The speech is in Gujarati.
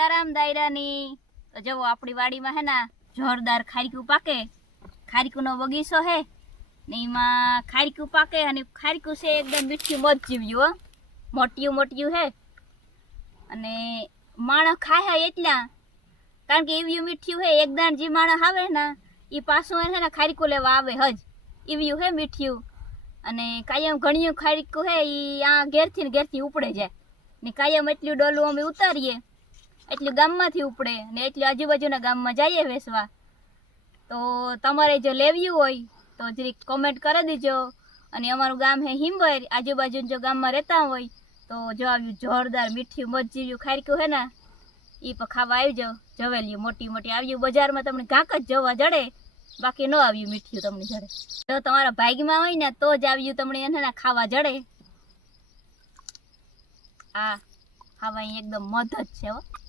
સીતારામ દાયરાની તો જો આપણી વાડીમાં હે ના જોરદાર ખારીકું પાકે ખારીકુનો બગીચો હે ને એમાં ખારીકું પાકે અને ખારીકું છે એકદમ મીઠું મધ જીવ્યું મોટિયું મોટિયું હે અને માણસ ખાય એટલા કારણ કે એવી મીઠું હે એક દાણ જે માણસ આવે ને એ પાછું હે ને ખારીકું લેવા આવે હજ એવી હે મીઠું અને કાયમ ઘણિયું ખારીકું હે એ આ ઘેરથી ઉપડે જાય ને કાયમ એટલું ડોલું અમે ઉતારીએ એટલું ગામમાંથી ઉપડે ને એટલું આજુબાજુના ગામમાં જઈએ વેચવા તો તમારે જો લેવું હોય તો જરીક કોમેન્ટ કરી દેજો અને અમારું ગામ હે હિંબર આજુબાજુ જો ગામમાં રહેતા હોય તો જો આવ્યું જોરદાર મીઠું મજજીવ્યું ખારીકું હે ને એ પણ ખાવા આવી જાઓ જવેલી મોટી મોટી આવ્યું બજારમાં તમને ઘાક જ જોવા જડે બાકી ન આવ્યું મીઠું તમને જડે જો તમારા ભાગમાં હોય ને તો જ આવ્યું તમને એને ખાવા જડે આ ખાવા એકદમ મધ જ છે હો।